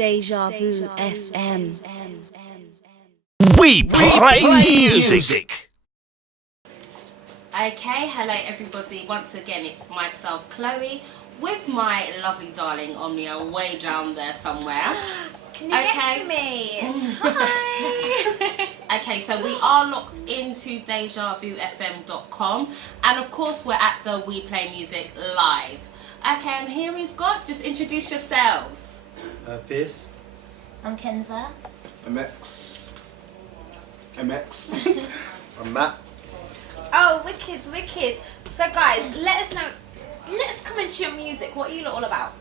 Deja Vu FM. We play music. Okay, hello everybody. Once again, it's myself, Chloe, with my lovely darling Omnia way down there somewhere. Can you get to me? Hi. Okay, so we are locked into DejaVuFM.com, and of course we're at the We Play Music live. Okay, and here we've got, just introduce yourselves. Pierce. I'm Kenza. MX. I'm Matt. Oh, wicked. So guys, let us know. Let's come into your music. What are you lot all about?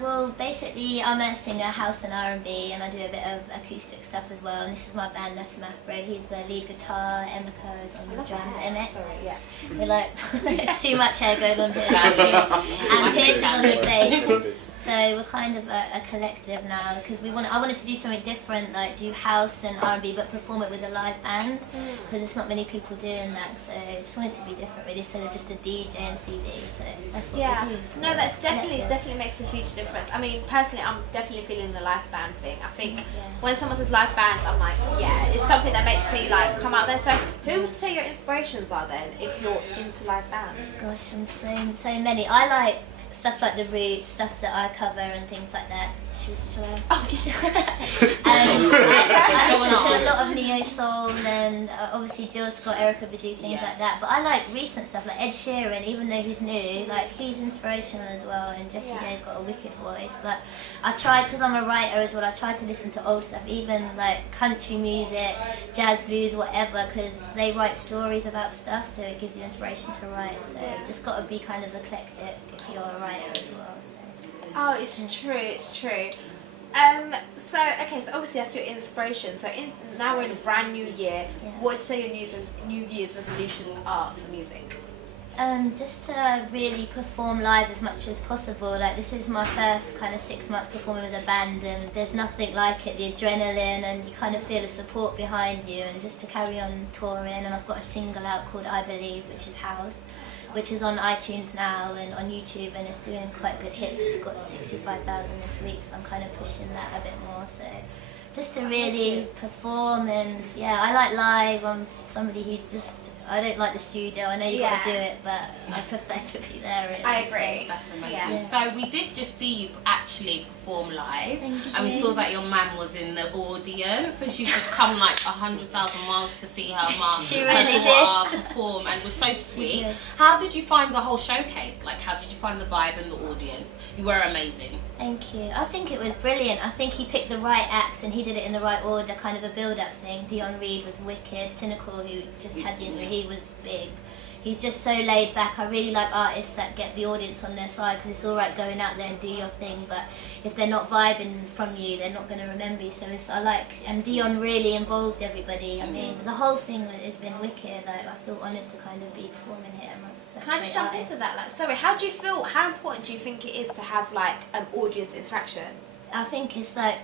Well, basically, I'm a singer, house and R&B, and I do a bit of acoustic stuff as well. And this is my band, Nessim Afro. He's the lead guitar, Emeka is on the drums, MX. Sorry, yeah. We're like, there's too much hair going on here. And Pierce is on the bass. So we're kind of a collective now, because I wanted to do something different, like do house and R&B, but perform it with a live band, because there's not many people doing that. So I just wanted to be different, really, instead of just a DJ and CD. So that's what we do. So No, that definitely makes a huge difference. I mean, personally, I'm definitely feeling the live band thing. I think when someone says live bands, I'm like, yeah, it's something that makes me like come out there. So who would you say your inspirations are then, if you're into live bands? Gosh, I'm so many. I like stuff like The Roots, stuff that I cover and things like that. Shall I? Oh, yeah. I listen to a lot of neo soul and obviously Jill Scott, Erica Badu, things like that. But I like recent stuff like Ed Sheeran, even though he's new, like he's inspirational as well. And Jessie J's got a wicked voice. But I tried, because I'm a writer as well, I tried to listen to old stuff, even like country music, jazz, blues, whatever, because they write stories about stuff, so it gives you inspiration to write. So you just got to be kind of eclectic if you're a writer as well. So. Oh, it's true. So obviously that's your inspiration. So now we're in a brand new year. What would you say your New Year's resolutions are for music? Just to really perform live as much as possible. Like, this is my first kind of 6 months performing with a band, and there's nothing like it, the adrenaline, and you kind of feel the support behind you, and just to carry on touring. And I've got a single out called I Believe, which is house, which is on iTunes now and on YouTube, and it's doing quite good hits. It's got 65,000 this week, so I'm kind of pushing that a bit more. So just to really perform, and I like live. I'm somebody who I don't like the studio. I know you've got to do it, but I prefer to be there. Really. I agree. That's amazing. Yeah. So we did just see you actually perform live, and we saw that your mum was in the audience, and she's just come like 100,000 miles to see her mum. She really did perform, and was so sweet. How did you find the whole showcase? Like, how did you find the vibe and the audience? You were amazing. Thank you. I think it was brilliant. I think he picked the right acts and he did it in the right order, kind of a build-up thing. Dion Reed was wicked. Cynical, who just had he was big. He's just so laid back. I really like artists that get the audience on their side, because it's all right going out there and do your thing, but if they're not vibing from you, they're not going to remember you. So and Dion really involved everybody. I mean, the whole thing has been wicked. Like, I feel honoured to kind of be performing here amongst such Can I just jump into that? Like, sorry, how do you feel? How important do you think it is to have like an audience interaction? I think it's like,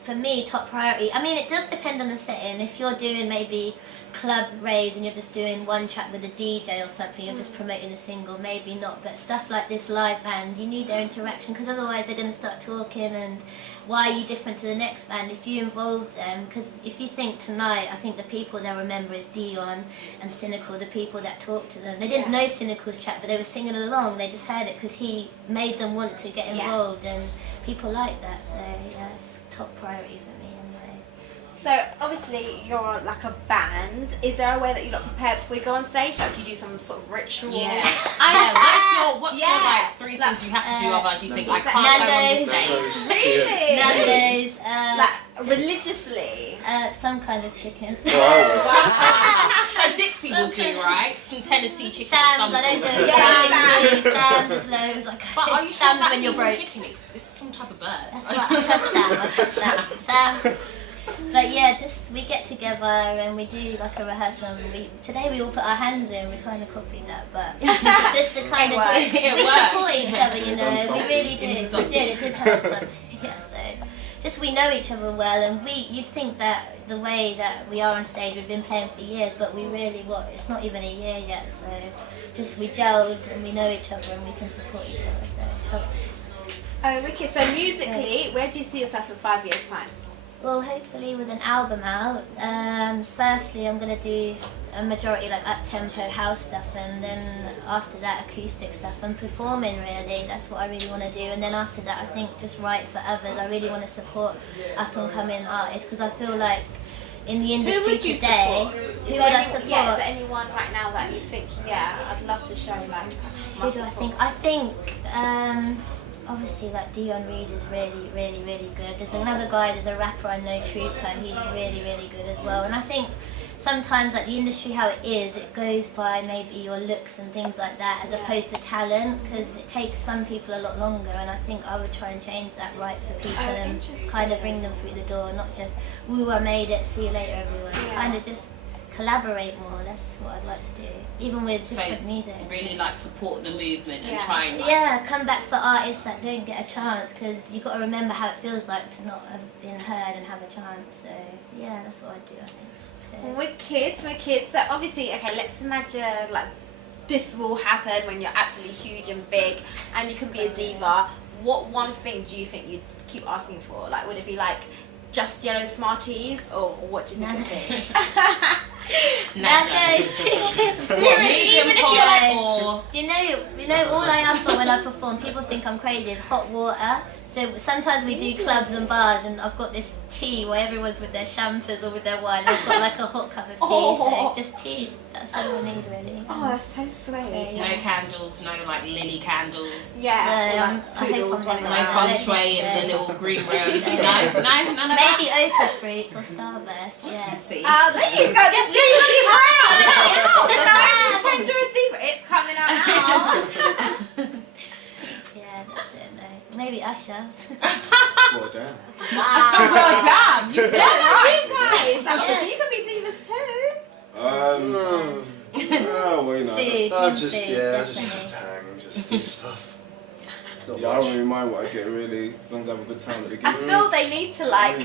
for me, top priority. I mean, it does depend on the setting. If you're doing maybe club raves and you're just doing one track with a DJ or something, you're just promoting a single, maybe not. But stuff like this live band, you need their interaction, because otherwise they're going to start talking, and why are you different to the next band? If you involve them, because if you think tonight, I think the people they'll remember is Dion and Cynical, the people that talked to them. They didn't know Cynical's track, but they were singing along. They just heard it because he made them want to get involved, and people like that. So it's top priority for me anyway. So obviously you're like a band. Is there a way that you prepare before you go on stage? Like, do you do some sort of ritual? Yeah. What's your like 3 things you have to do, otherwise you think I can't go on this stage? Really? Nando's, like religiously? some kind of chicken. So Dixie will do, right? Some Tennessee chicken. Sam's, I don't do Sam's is loads. Like, But are you sure Sam's that's when you're even broke. chicken? It's some type of bird. That's right, I trust Sam. Sam. But yeah, just we get together and we do like a rehearsal. Today we all put our hands in. We kind of copied that, but just to kind of we support each other, you know. We really do. We did. It did help something. Yeah, so just we know each other well, and you'd think that the way that we are on stage, we've been playing for years, but we really it's not even a year yet. So just we gelled and we know each other and we can support each other. So it helps. Oh, wicked. So musically, where do you see yourself in 5 years' time? Well, hopefully with an album out. Firstly, I'm gonna do a majority like up-tempo house stuff, and then after that acoustic stuff and performing. Really, that's what I really want to do. And then after that, I think just write for others. I really want to support up-and-coming artists because I feel like in the industry today, who would I support? Yeah, is there anyone right now that you think, yeah, I'd love to show like Who do I think? I think obviously like Dion Reed is really good. There's another guy, there's a rapper I know, Trooper, he's really good as well. And I think sometimes like the industry how it is, it goes by maybe your looks and things like that as opposed to talent, because it takes some people a lot longer, and I think I would try and change that right for people and kind of bring them through the door, not just woo, I made it, see you later everyone. Kind of just collaborate more. That's what I'd like to do, even with different music. Really like support the movement and try and come back for artists that don't get a chance, because you've got to remember how it feels like to not have been heard and have a chance. So yeah, that's what I'd do, I think. Wicked. So obviously, okay, let's imagine like this will happen when you're absolutely huge and big and you can be a diva. What one thing do you think you'd keep asking for? Like, would it be like just yellow Smarties, or what do you think it would be? Nando's chicken. Even if you know, all I ask for when I perform, people think I'm crazy, is hot water. So sometimes we do clubs and bars, and I've got this tea where everyone's with their champers or with their wine. I've got like a hot cup of tea, so just tea. That's all I need, really. Oh, that's so sweet. no candles, no like lily candles. Yeah. I hope I'm never. No feng shui in the little green room. No, none of that. Maybe okra fruits or starburst. Yeah. See. There you go. Pretend you're a diva. It's coming out now. Yeah, that's it. No. Maybe Usher. Well, damn. Well, damn, you said it right. You guys, you can be divas too. Well, you know, Food, just hang, just do stuff. Yeah, I don't really mind what I get, really, as long as I have a good time with the I game. feel they need to like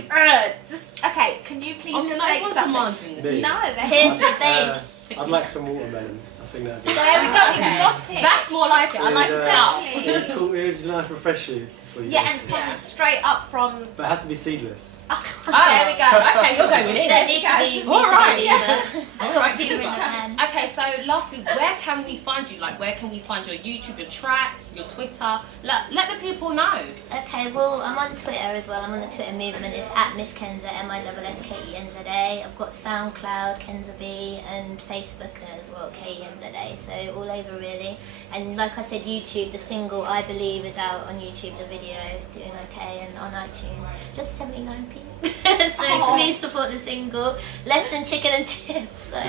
just okay. Can you please say something? No, Here's the face. I'd like some watermelon. I think that'd be. there we go. Exotic. That's more like it. I like sour. It's cool. It's nice, refresh you. Yeah, and from straight up from. But it has to be seedless. There we go. Okay, you're going in. Don't need to be. All right. Diva. All right, Diva in diva. the pan. Okay, so lastly, where can we find you? Like, where can we find your YouTube, your tracks, your Twitter? Let the people know. Okay, well, I'm on Twitter as well. I'm on the Twitter movement. It's at Miss Kenza, MISSKENZA. I've got SoundCloud, Kenza B, and Facebook as well, KENZA. So all over really. And like I said, YouTube, the single I Believe is out on YouTube. The video is doing okay, and on iTunes, just 79p. So please support the single. Less than chicken and chips. So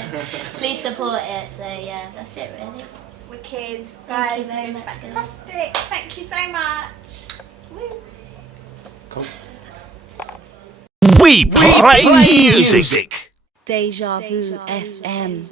please support it. So yeah, that's it really. Wicked, Thank you guys, very you're much, guys. fantastic. Thank you so much. Woo. Cool. We play music. Deja Vu FM.